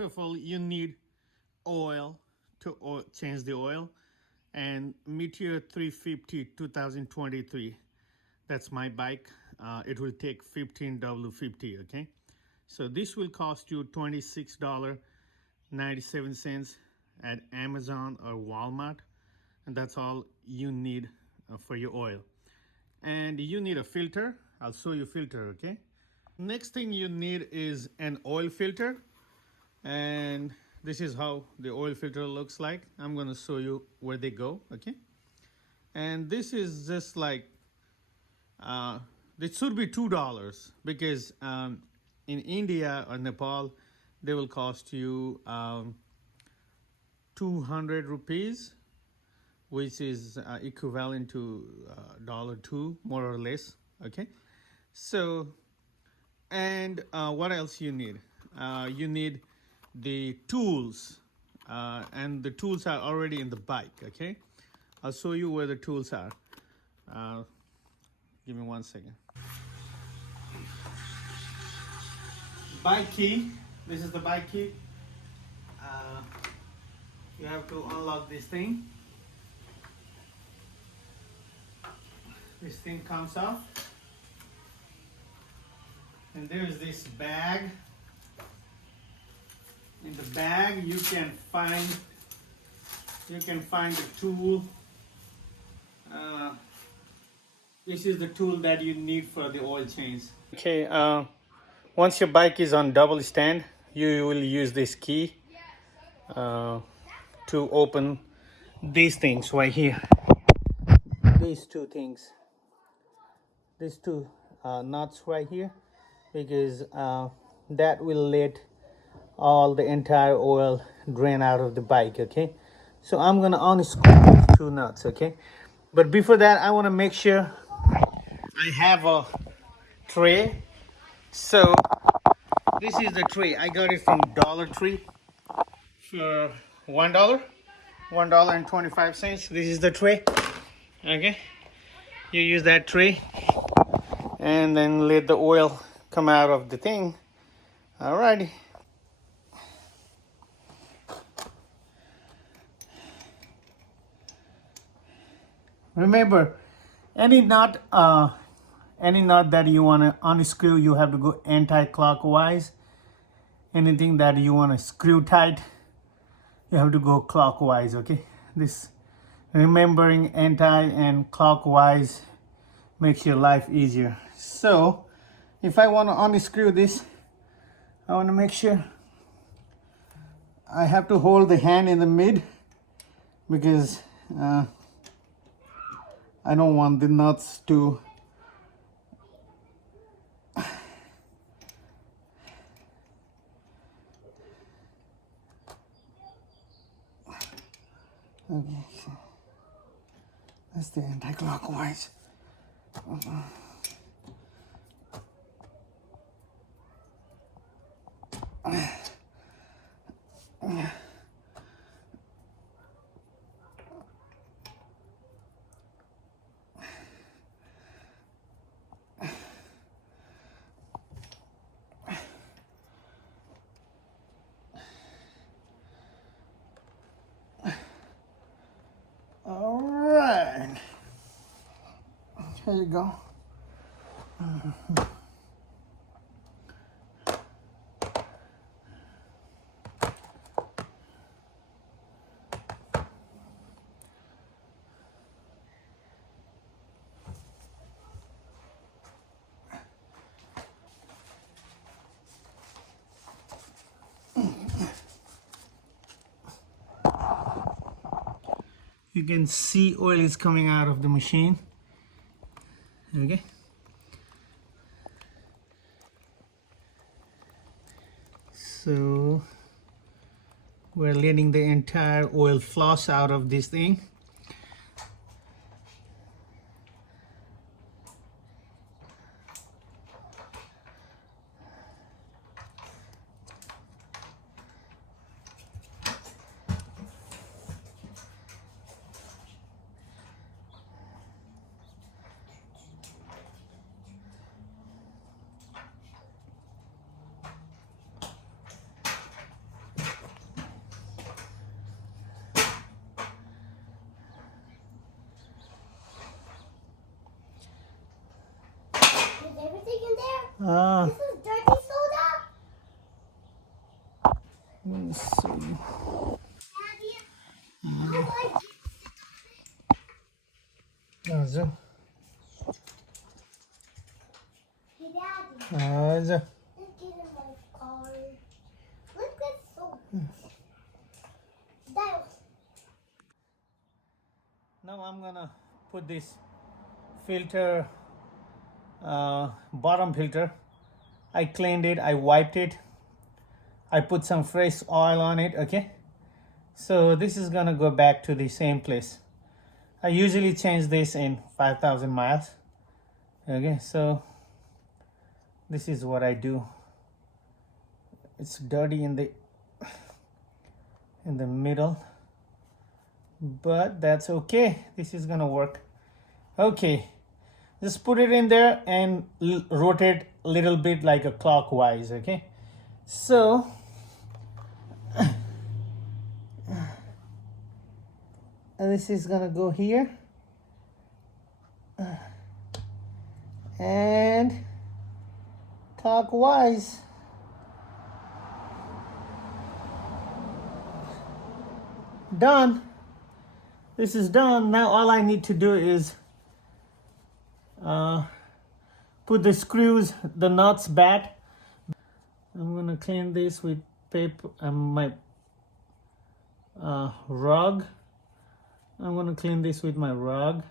of all, you need oil to change the oil, and Meteor 350 2023. That's my bike. It will take 15W50. Okay, so this will cost you $26.97 at Amazon or Walmart, and that's all you need for your oil. And you need a filter. I'll show you filter. Okay, next thing you need is an oil filter, and this is how the oil filter looks like. I'm going to show you where they go. Okay, and this is just like it should be $2, because in India or Nepal they will cost you 200 rupees, which is equivalent to $2 more or less. Okay, so and what else you need? You need the tools, and the tools are already in the bike. Okay, I'll show you where the tools are. Give me 1 second. Bike key. This is the bike key. You have to unlock this thing. This thing comes off, and there is this bag. In the bag, you can find the tool. This is the tool that you need for the oil change. Okay, once your bike is on double stand, you will use this key to open these things right here. These two things. These two nuts right here, because that will let all the entire oil drain out of the bike. Okay, so I'm gonna unscrew these two nuts. Okay, but before that, I want to make sure I have a tray. So this is the tray. I got it from Dollar Tree for $1.25. This is the tray. Okay, you use that tray and then let the oil come out of the thing. Alrighty. Remember, any nut that you want to unscrew, you have to go anti-clockwise. Anything that you want to screw tight, you have to go clockwise. Okay, this remembering anti and clockwise makes your life easier. So if I want to unscrew this, I want to make sure I have to hold the hand in the mid, because I don't want the nuts to okay, so that's the anti-clockwise. All right, here you go. You can see oil is coming out of the machine. Okay, so we're letting the entire oil floss out of this thing. Ah, This is dirty soda. let me see. Daddy, how do I get Also, Hey, Daddy, also. let's get in my car. Let's get soap. Dad, Now I'm gonna put this filter, bottom filter. I cleaned it, I wiped it, I put some fresh oil on it, okay? So this is gonna go back to the same place. I usually change this in 5,000 miles. Okay, so this is what I do. It's dirty in the middle, but that's okay. This is gonna work. Okay, just put it in there and rotate a little bit like a clockwise. Okay, so this is gonna go here and clockwise. Done. This is done. Now all I need to do is put the screws, the nuts back. I'm gonna clean this with paper and my rug. I'm gonna clean this with my rug,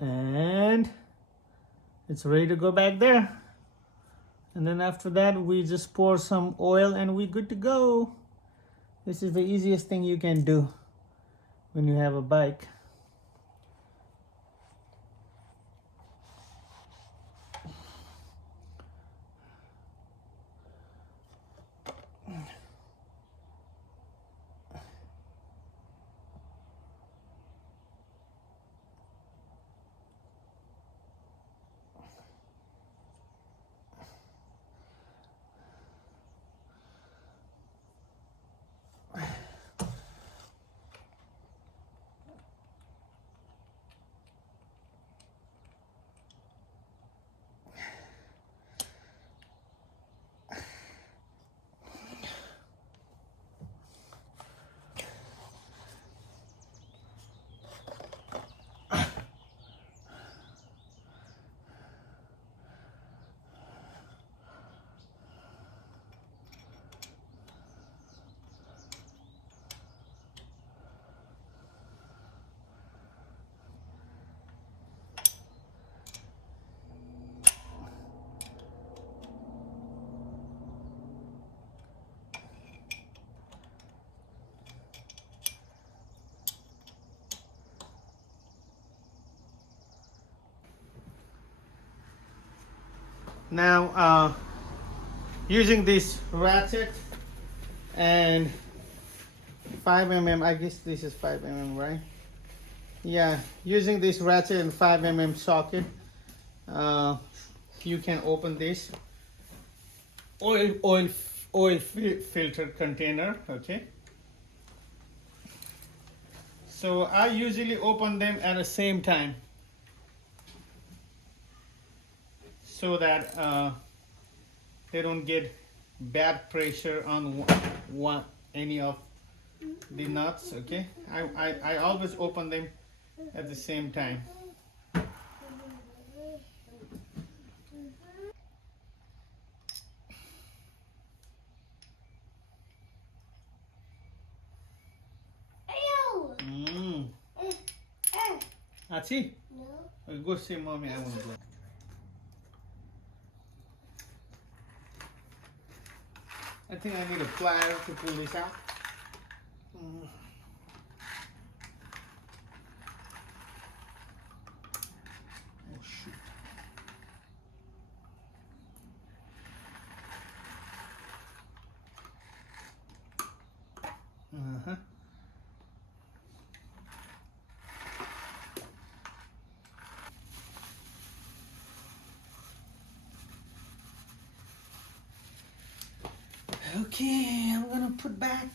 and it's ready to go back there. And then after that, we just pour some oil and we're good to go. This is the easiest thing you can do when you have a bike. Now, using this ratchet and 5 mm, I guess this is 5 mm, right? Yeah, using this ratchet and 5 mm socket, you can open this oil filter container. Okay, so I usually open them at the same time so that they don't get bad pressure on any of the nuts. Okay, I always open them at the same time. Ew. Achi, No. go say mommy I want to go. I think I need a plier to pull this out. Oh shoot. Uh-huh. Okay, I'm gonna put back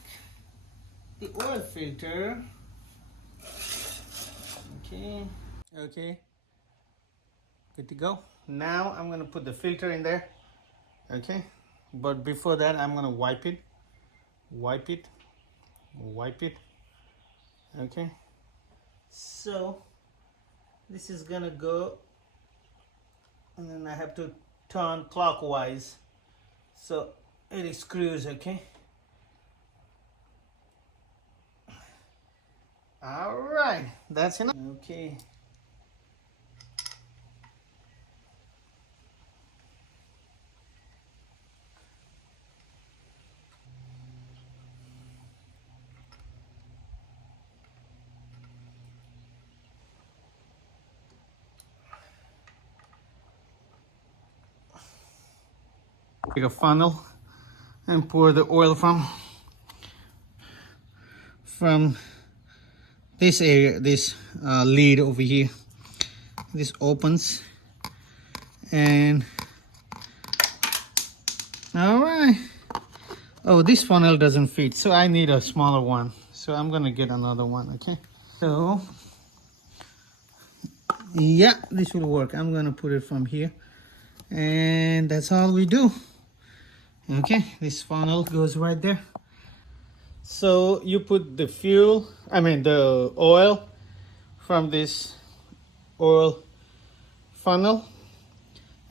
the oil filter. Okay, good to go. Now I'm gonna put the filter in there. Okay, but before that I'm gonna wipe it. Okay, so this is gonna go, and then I have to turn clockwise so it screws. Okay, all right, that's enough. Okay, take a funnel and pour the oil from this area, this lid over here. This opens, and all right. Oh, this funnel doesn't fit, so I need a smaller one, so I'm gonna get another one. Okay, so yeah, this will work. I'm gonna put it from here, and that's all we do. Okay, this funnel goes right there. So you put the the oil from this oil funnel,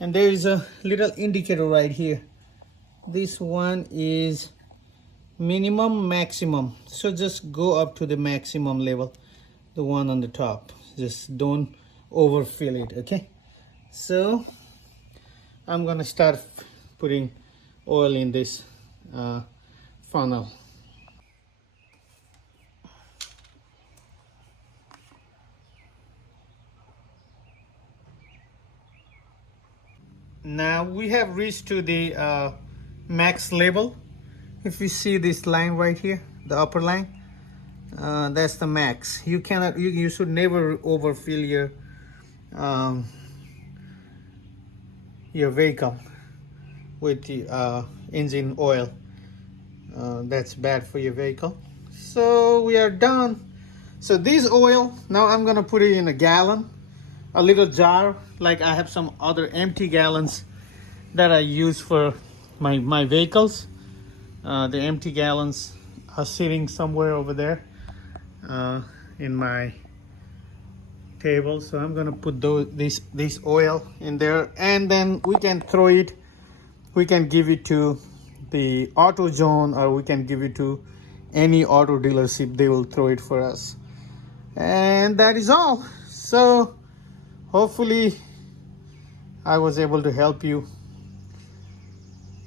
and there is a little indicator right here. This one is minimum, maximum, so just go up to the maximum level, the one on the top. Just don't overfill it. Okay, so I'm gonna start putting oil in this funnel. Now we have reached to the max level. If you see this line right here, the upper line, that's the max. You cannot, you should never overfill your vehicle with the engine oil. That's bad for your vehicle. So we are done. So this oil, now I'm gonna put it in a gallon, a little jar. Like I have some other empty gallons that I use for my vehicles. The empty gallons are sitting somewhere over there in my table. So I'm gonna put this oil in there, and then we can throw it. We can give it to the auto zone, or we can give it to any auto dealership. They will throw it for us, and that is all. So hopefully I was able to help you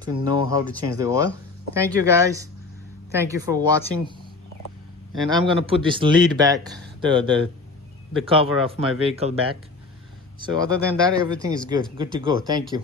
to know how to change the oil. Thank you guys, thank you for watching, and I'm gonna put this lid back, the cover of my vehicle back. So other than that, everything is good to go. Thank you.